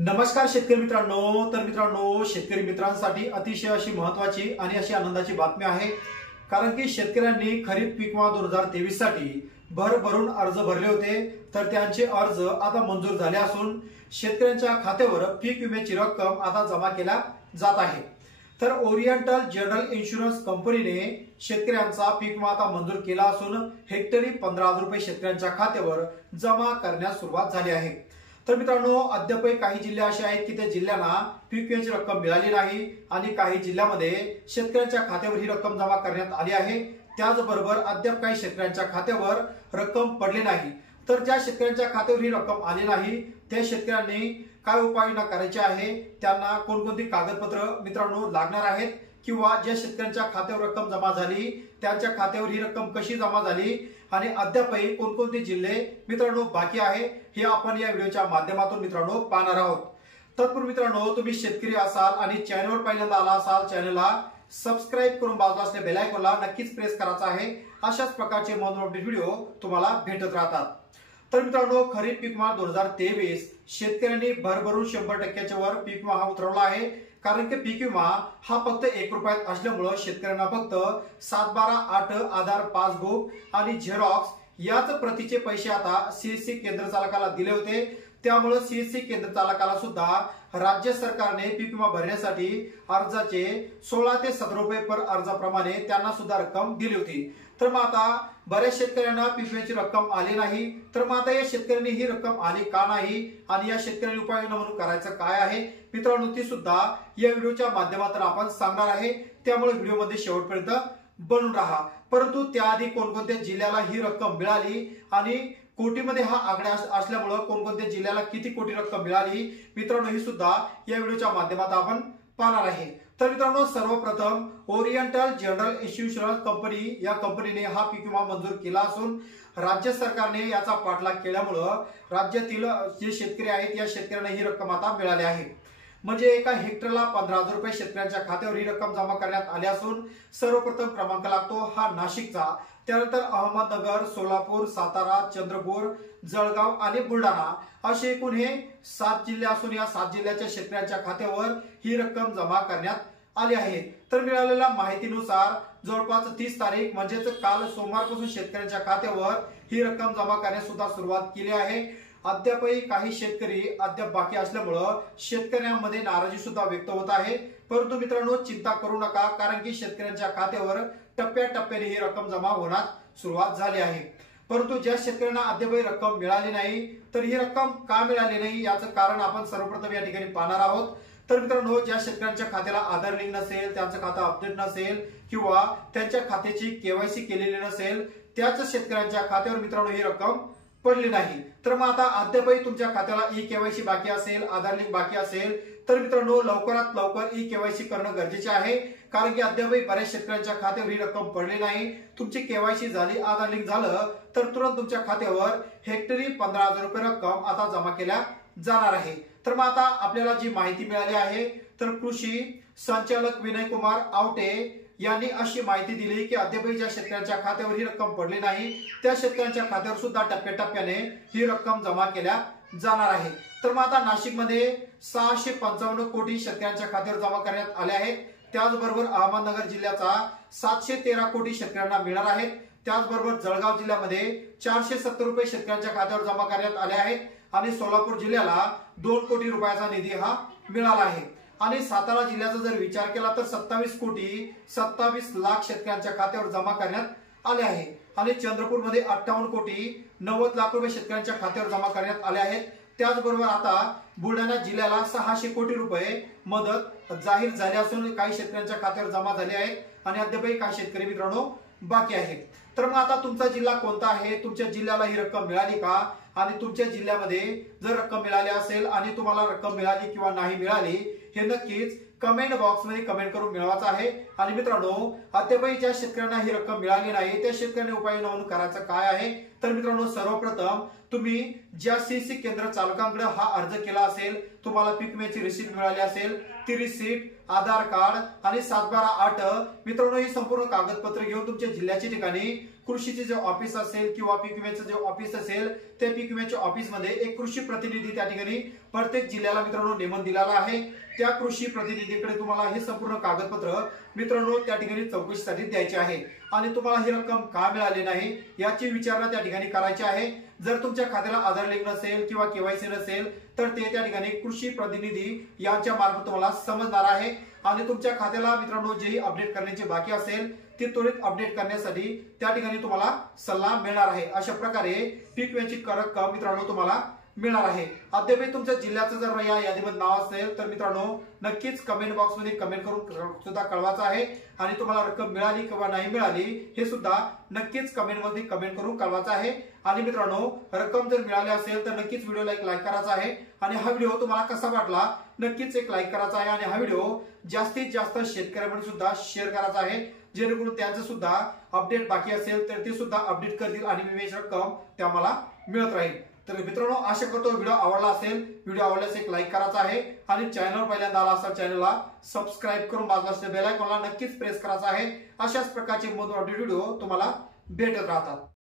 नमस्कार शेतकरी मित्रांनो। तर मित्रांनो, शेतकरी मित्रांसाठी अतिशय अशी महत्त्वाची आणि अशी आनंदाची बातमी आहे, कारण की शेतकऱ्यांनी खरीप पीक विमा 2023 साठी भरभरून अर्ज भरले होते। तर त्यांचे अर्ज आता मंजूर झाले असून शेतकऱ्यांच्या खात्यावर पीक विम्याची रक्कम आता जमा केल्या जात आहे। तर ओरिएंटल जनरल इन्शुरन्स कंपनीने शेतकऱ्यांचा पीक विमा आता मंजूर केला असून हेक्टरी 15,000 रुपये शेतकऱ्यांच्या खात्यावर जमा करण्यास सुरुवात झाली आहे। तर मित्रांनो, अद्यापही काही जिल्हे असे आहेत की त्या जिल्ह्यांना पीक विम्याची रक्कम मिळाली नाही आणि काही जिल्ह्यांमध्ये शेतकऱ्यांच्या खात्यावर ही रक्कम जमा करण्यात आली आहे। त्याचबरोबर अद्याप काही शेतकऱ्यांच्या खात्यावर रक्कम पडली नाही। तर ज्या शेतकऱ्यांच्या खात्यावर ही रक्कम आली नाही त्या शेतकऱ्यांनी काय उपाययोजना करायची आहे, त्यांना कोणकोणती कागदपत्र मित्रांनो लागणार आहेत, किंवा ज्या शेतकऱ्यांच्या खात्यावर रक्कम जमा झाली त्यांच्या खात्यावर ही रक्कम कशी जमा झाली आणि अद्यापही कोणकोणते जिल्हे मित्रांनो बाकी आहे, हे आपण या व्हिडिओच्या माध्यमातून मित्रांनो पाहणार आहोत। तत्पूर्वी मित्रांनो, तुम्ही शेतकरी असाल आणि चॅनलवर पहिल्यांदा आला असाल, चॅनलला सबस्क्राइब करून बाजूला असलेल्या बेल आयकॉनला नक्कीच प्रेस करायचा आहे। अशाच प्रकारचे महत्त्वपूर्ण व्हिडिओ तुम्हाला भेटत राहतात। तर मित्रांनो, खरीप पीक विमा 2023 शेतकऱ्यांनी भरभरून 100%च्या वर पीक विमा उतरवला आहे, कारण की पीक विमा हा फक्त 1 रुपयात असल्यामुळे शेतकऱ्यांना फक्त 7/12/8 आधार पासबुक आणि झेरॉक्स याच प्रतीचे पैसे आता सीएससी केंद्र चालकाला दिले होते। त्यामुळे सीएससी केंद्र चालकाला सुद्धा राज्य सरकारने पीक विमा भरण्यासाठी अर्जाचे 16 ते 17 रुपये पर अर्जाप्रमाणे त्यांना सुद्धा रक्कम दिली होती। तर मग आता बऱ्याच शेतकऱ्यांना पीक विम्याची रक्कम आली नाही, तर मग आता या शेतकऱ्यांनी ही रक्कम आली का नाही आणि या शेतकऱ्यांनी उपाययोजना म्हणून करायचं काय आहे मित्रांनो, ती सुद्धा या व्हिडिओच्या माध्यमातून आपण सांगणार आहे। त्यामुळे व्हिडिओमध्ये शेवटपर्यंत बनून राहा। परंतु त्याआधी कोणकोणत्या जिल्ह्याला ही रक्कम मिळाली आणि कोटीमध्ये हा आकडा असल्यामुळे कोणकोणत्या जिल्ह्याला किती कोटी रक्कम मिळाली मित्रांनो, ही सुद्धा या व्हिडिओच्या माध्यमातून आपण पाहणार आहे। तर मित्रांनो, सर्वप्रथम ओरिएंटल जनरल इन्शुरन्स कंपनी या कंपनीने हा पीक विमा मंजूर केला असून राज्य सरकारने याचा पाठलाग केल्यामुळे राज्यातील जे शेतकरी आहेत या शेतकऱ्यांना ही रक्कम आता मिळाली आहे। म्हणजे एका हेक्टरला 15,000 रुपये शेतकऱ्यांच्या खात्यावर ही रक्कम जमा करण्यात आली असून सर्वप्रथम क्रमांक लागतो हा नाशिकचा, त्यानंतर अहमदनगर, सोलापूर, सातारा, चंद्रपूर, जळगाव आणि बुलढाणा असे एकूण हे 7 जिल्हे असून या 7 जिल्ह्याच्या शेतकऱ्यांच्या खात्यावर ही रक्कम जमा करण्यात आली आहे। तर मिळालेल्या माहितीनुसार जवळपास 30 तारीख म्हणजेच काल सोमवारपासून शेतकऱ्यांच्या खात्यावर ही रक्कम जमा करण्यास सुद्धा सुरुवात केली आहे। अद्यापही काही शेतकरी अद्याप बाकी असल्यामुळे शेतकऱ्यांमध्ये नाराजी सुद्धा व्यक्त होत आहे। परंतु मित्रांनो, चिंता करू नका, कारण की शेतकऱ्यांच्या खात्यावर टप्प्याटप्प्याने ही रक्कम जमा होण्यास सुरुवात झाली आहे। परंतु ज्या शेतकऱ्यांना अद्यापही रक्कम मिळाली नाही, तर ही रक्कम का मिळाली नाही याचं कारण आपण सर्वप्रथम या ठिकाणी पाहणार आहोत। तर मित्रांनो, ज्या शेतकऱ्यांच्या खात्याला आधार लिंक नसेल, त्यांचं खातं अपडेट नसेल किंवा त्यांच्या खात्याची केवायसी केलेली नसेल, त्याच शेतकऱ्यांच्या खात्यावर मित्रांनो ही रक्कम पडली नाही। तर मग आता अद्यापही तुमच्या खात्याला ई केवायसी बाकी असेल, आधार लिंक बाकी असेल, तर मित्रांनो लवकरात लवकर ई केवायसी करणं गरजेचे आहे, कारण की अद्यापही बऱ्याच शेतकऱ्यांच्या खात्यावर ही रक्कम पडली नाही। तुमची केवायसी झाली, आधार लिंक झालं, तर तुरंत तुमच्या खात्यावर हेक्टरी 15,000 रुपये रक्कम आता जमा केल्या जाणार आहे। तर मग आता आपल्याला जी माहिती मिळाली आहे, तर कृषी संचालक विनय कुमार आवटे यांनी अशी माहिती दिली की अद्यापही ज्या शेतकऱ्यांच्या खात्यावर ही रक्कम पडली नाही त्या शेतकऱ्यांच्या खात्यावर सुद्धा टप्प्याटप्प्याने ही रक्कम जमा केल्या जाणार आहे। तर मग आता नाशिकमध्ये 655 कोटी शेतकऱ्यांच्या खात्यावर जमा करण्यात आले आहेत। त्याचबरोबर अहमदनगर जिल्ह्याचा 713 कोटी शेतकऱ्यांना मिळणार आहेत। त्याचबरोबर जळगाव जिल्ह्यामध्ये 470 रुपये शेतकऱ्यांच्या खात्यावर जमा करण्यात आले आहेत आणि सोलापूर जिल्ह्याला 2 कोटी रुपयाचा निधी हा मिळाला आहे। आणि सातारा जिल्ह्याचा जर विचार केला तर 27 कोटी 27 लाख शेतकऱ्यांच्या खात्यावर जमा करण्यात आले आहे आणि चंद्रपूरमध्ये 58 कोटी 90 लाख रुपये शेतकऱ्यांच्या खात्यावर जमा करण्यात आले आहेत। त्याचबरोबर आता बुलढाणा जिल्ह्याला 600 कोटी रुपये मदत जाहीर झाली असून काही शेतकऱ्यांच्या खात्यावर जमा झाली आहेत आणि अद्यापही काही शेतकरी मित्रांनो बाकी आहेत। तर मग आता तुमचा जिल्हा कोणता आहे, तुमच्या जिल्ह्याला ही रक्कम मिळाली का आणि तुमच्या जिल्ह्यामध्ये जर रक्कम मिळाली असेल आणि तुम्हाला रक्कम मिळाली किंवा नाही मिळाली हे नक्कीच कमेंट बॉक्स मध्ये कमेंट करून मिळवायचं आहे। आणि मित्रांनो, अद्यापही ज्या शेतकऱ्यांना ही रक्कम मिळाली नाही त्या शेतकऱ्यांनी उपाययोजना म्हणून करायचं काय आहे, तर मित्रांनो सर्वप्रथम तुम्ही ज्या सीएससी केंद्र चालकांकडे हा अर्ज केला असेल, तुम्हाला पीक विम्याची रिसीट मिळाली असेल, ती रिसीट, आधार कार्ड आणि 7/12/8 मित्रांनो ही संपूर्ण कागदपत्र घेऊन तुमच्या जिल्ह्याच्या ठिकाणी कृषीचे जे ऑफिस असेल किंवा पीक विम्याचं जे ऑफिस असेल त्या पीक विम्याच्या ऑफिस मध्ये एक कृषी प्रतिनिधी त्या ठिकाणी प्रत्येक जिल्ह्याला मित्रांनो नेमून दिलेला आहे। त्या कृषी प्रतिनिधीकडे तुम्हाला हे संपूर्ण कागदपत्र मित्रांनो त्या ठिकाणी चौकशीसाठी द्यायचे आहे आणि तुम्हाला ही रक्कम का मिळाली नाही याची विचारणा त्या ठिकाणी करायची आहे। जर तुमच्या खात्याला आधार लिंक नसेल किंवा केवायसी नसेल तर ते त्या ठिकाणी कृषी प्रतिनिधी यांच्या मार्फत तुम्हाला समजणार आहे आणि तुमच्या खात्याला मित्रांनो जेही अपडेट करण्याचे बाकी असेल ते त्वरित अपडेट करण्यासाठी त्या ठिकाणी तुम्हाला सल्ला मिळणार आहे। अशा प्रकारे पीक विम्याची रक्कम मित्रांनो तुम्हाला मिळणार आहे। अद्याप तुमच्या जिल्ह्याचं जर या यादीमध्ये नाव असेल तर मित्रांनो नक्कीच कमेंट बॉक्स मध्ये कमेंट करून सुद्धा कळवायचं आहे आणि तुम्हाला रक्कम मिळाली किंवा नाही मिळाली हे सुद्धा नक्कीच कमेंट मध्ये कमेंट करून कळवायचं आहे। आणि मित्रांनो रक्कम जर मिळाली असेल तर नक्कीच व्हिडिओला एक लाईक करायचा आहे आणि हा व्हिडिओ तुम्हाला कसा वाटला नक्कीच एक लाईक करायचा आहे आणि हा व्हिडिओ जास्तीत जास्त शेतकऱ्यांमध्ये सुद्धा शेअर करायचा आहे जेणेकरून त्यांचं सुद्धा अपडेट बाकी असेल तर ते सुद्धा अपडेट करतील आणि विम्याची रक्कम त्या मला मिळत राहील। तर मित्रांनो आशा करतो व्हिडिओ आवडला असेल, व्हिडिओ आवडल्यास एक लाईक करायचा आहे आणि चॅनलवर पहिल्यांदा आला असेल चॅनलला सबस्क्राईब करून बाजूला असलेल्या बेल आयकॉनला नक्कीच प्रेस करायचा आहे। अशाच प्रकारचे महत्त्वाचे व्हिडिओ तुम्हाला भेटत राहतात।